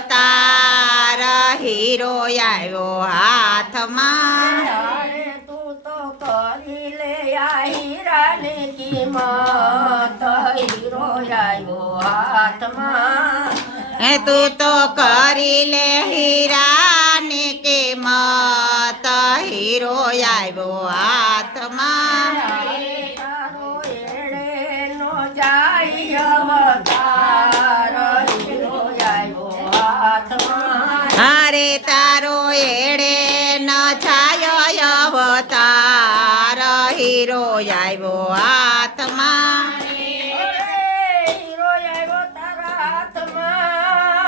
અવતાર હીરો આવ્યો હાથમાં અરે તું તો કરી લે આ હીરાની કિંમત હીરો આવ્યો હાથમાં હે તું તો કરી લે હીરાની કિંમત હીરો આવ્યો હાથમાં તારો એડે નો જાય અવતાર હીરો આવ્યો હાથમાં અરે તારો એડે ન છાયો અવતાર હીરો આવ્યો હાથમાં હીરો આવ્યો તારા હાથમાં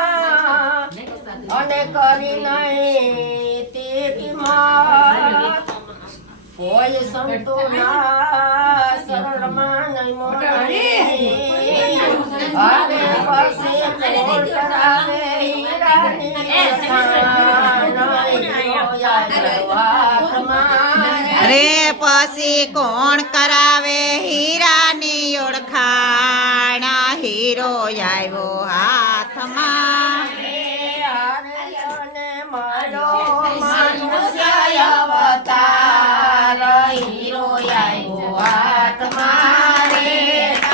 અને કરી નહીં તે કિંમત કોઈ સંતો ના શરણમાં નહીં મોકલી અરે પછી કોણ કરાવે હીરાની વખાણ હીરો આવ્યો હાથમાં રે પછી કોણ કરાવે હીરાની ઓળખાણ હીરો આવ્યો હાથમાં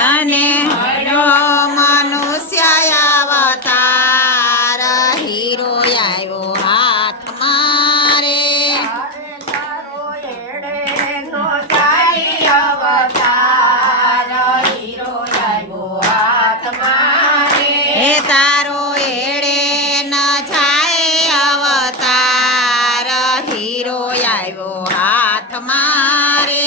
અને મનુષ્ય અવતાર હીરો આવ્યો હાથમાં રે હે તારો એડે ન જાય અવતાર હીરો આવ્યો હાથમાં રે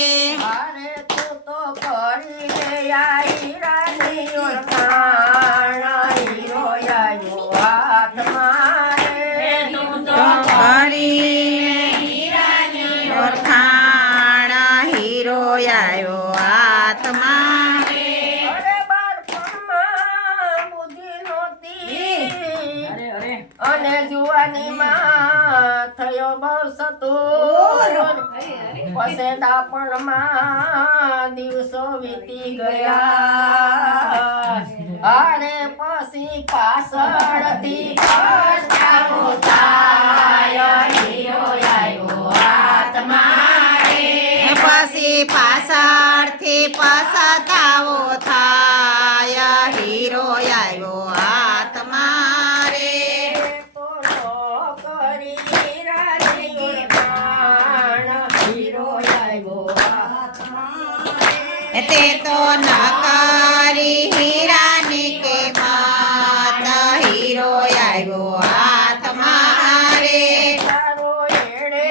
ઓળખાણ હીરો આવ્યો હાથમાં અને જુવાનીમાં થયો બહુ સતુર પછી દાપણમાં દિવસો વીતી ગયા અરે પછી પાછળથી પછતાવો થાય હીરો આવ્યો હાથમાં પછી પાછળથી પછતાવો થાય હીરો આવ્યો હાથમાં રે તે તો ન કરી હીરાની કિંમત હીરો આવ્યો હાથમાં રે તારો એડે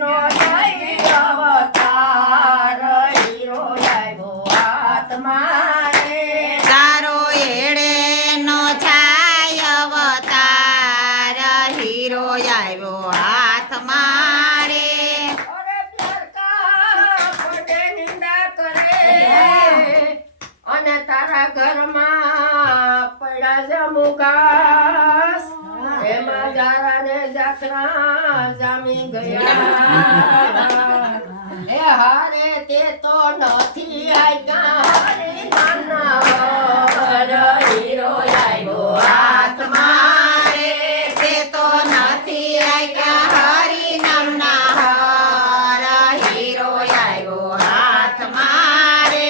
નો જાય અવતાર હીરો આવ્યો હાથમાં તારો એડે નો છાય અવતાર હીરો આવ્યો હાથમાં રે અરે પ્યારકા પડે નિંદા કરે અને તારા ઘરમાં પડ્યા છે મુકાસ એમાં જારા ને જાકરા જામી ગયા એ હારે તે તો નથી આયકા હરે નાના વર હીરો આવ્યો હાથમાં રે તે તો નથી આયકા હરી નામના હર હીરો આવ્યો હાથમાં રે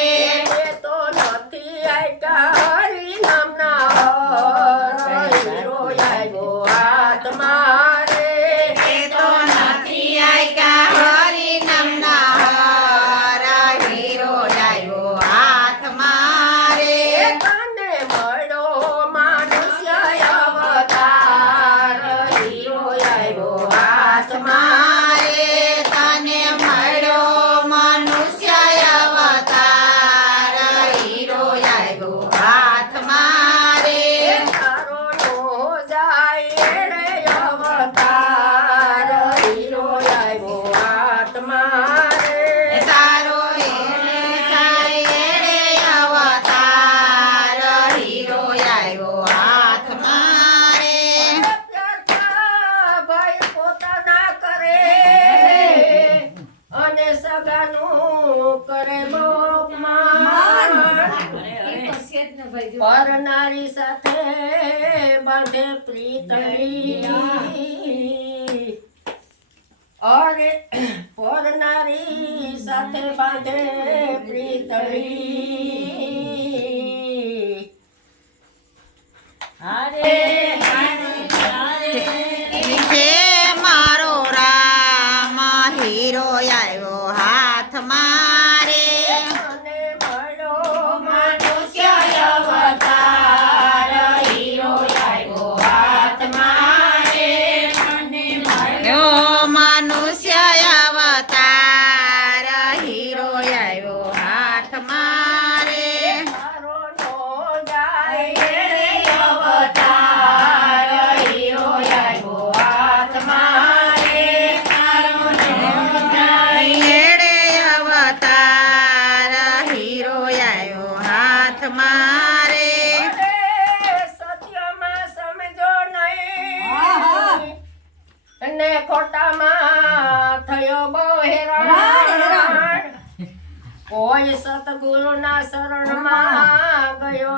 તે તો નથી આયકા હરી નામના વર હીરો આવ્યો હાથમાં તે તો નથી આયકા હરી નામના હર હીરો આવ્યો હાથમાં રે તને મળ્યો માનુષ્ય અવતાર હીરો આવ્યો હાથમાં તને મળ્યો મનુષ્ય અવતાર હીરો આવ્યો હાથમાં રે તારો નો જાય એડે પ્રીતળી અરે પરનારી સાથે બાંધે પ્રીતળી હરે હે મારો રામ હીરો આવ્યો હાથમાં રે મને મળ્યો મનુષ્ય અવતાર હીરો આવ્યો હાથમાં રે મને યો મનુષ્ય અવતાર હીરો આવ્યો હાથમાં રે મારો નો જાય રે અવતાર હીરો આવ્યો હાથમાં રે મારો નો જાય એડે અવતાર હીરો આવ્યો હાથમાં રે સત્યમાં સમજો નહીં અને ખોટામાં થયો બહુ હેરાન કોઈ સતગુરુના શરણમાં ગયો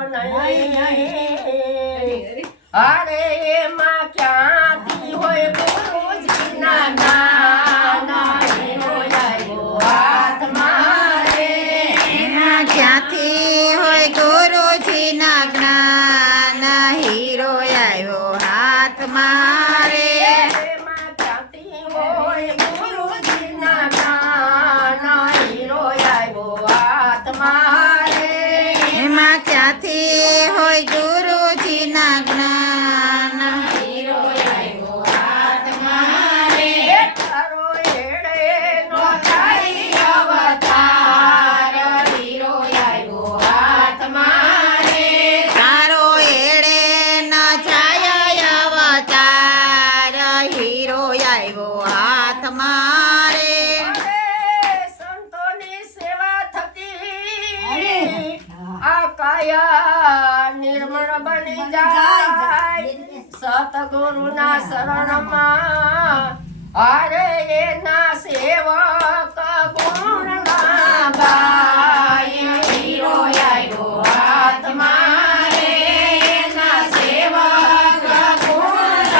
નહીં અરે એમાં ક્યાંથી હોય ગુરુજીના જ્ઞાન હીરો આવ્યો હાથમાં રે એમાં ક્યાંથી હોય ગુરુજીના જ્ઞાન હીરો આવ્યો હાથમાં રે એમાં ક્યાંથી હોય ગુરુજીના જ્ઞાન હીરો આવ્યો હાથમાં રે એમાં ક્યાંથી હોય ગુરુજીના જ્ઞાન હીરો આવ્યો હાથમાં રે તારો એડે નો થાય અવતાર હીરો આવ્યો હાથમાં રે તારો એડે ન જાય અવતાર હીરો આવ્યો હાથમાં રે સંતોની સેવા થતી આ કાયા નિર્મળ બની જાય સતગુરુના શરણમાં અરે એના સેવક ગુણ ગાય હીરો આવ્યો હાથમાં રે એના સેવક ગુણ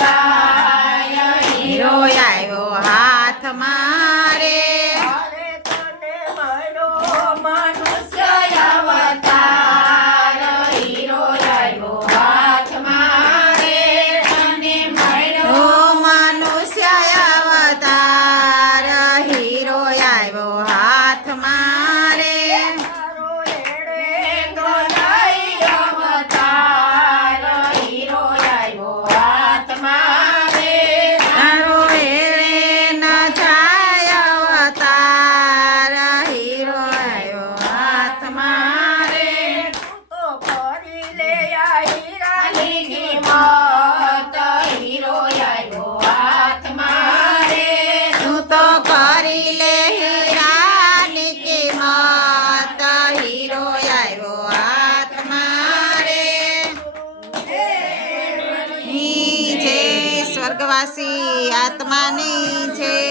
ગાય હીરો આવ્યો હાથમાં રે અરે તને મળ્યો મનુષ્ય અવતાર હીરો આવ્યો હાથમાં રે તને મળ્યો ઓ મનુષ્ય અવતાર હીરો આવ્યો હાથમાં રે તારો એડે ગોલાઈ અવતાર હીરો આવ્યો હાથમાં રે તારો એડે ન જાય અવતાર હીરો આવ્યો હાથમાં રે તું તો કરી લે આ હીરાની કિંમત હીરો આવ્યો હાથમાં રે તું તો કરી લે હીરાની કિંમત હીરો આવ્યો હાથમાં રે ની જય સ્વર્ગવાસી આત્માની જય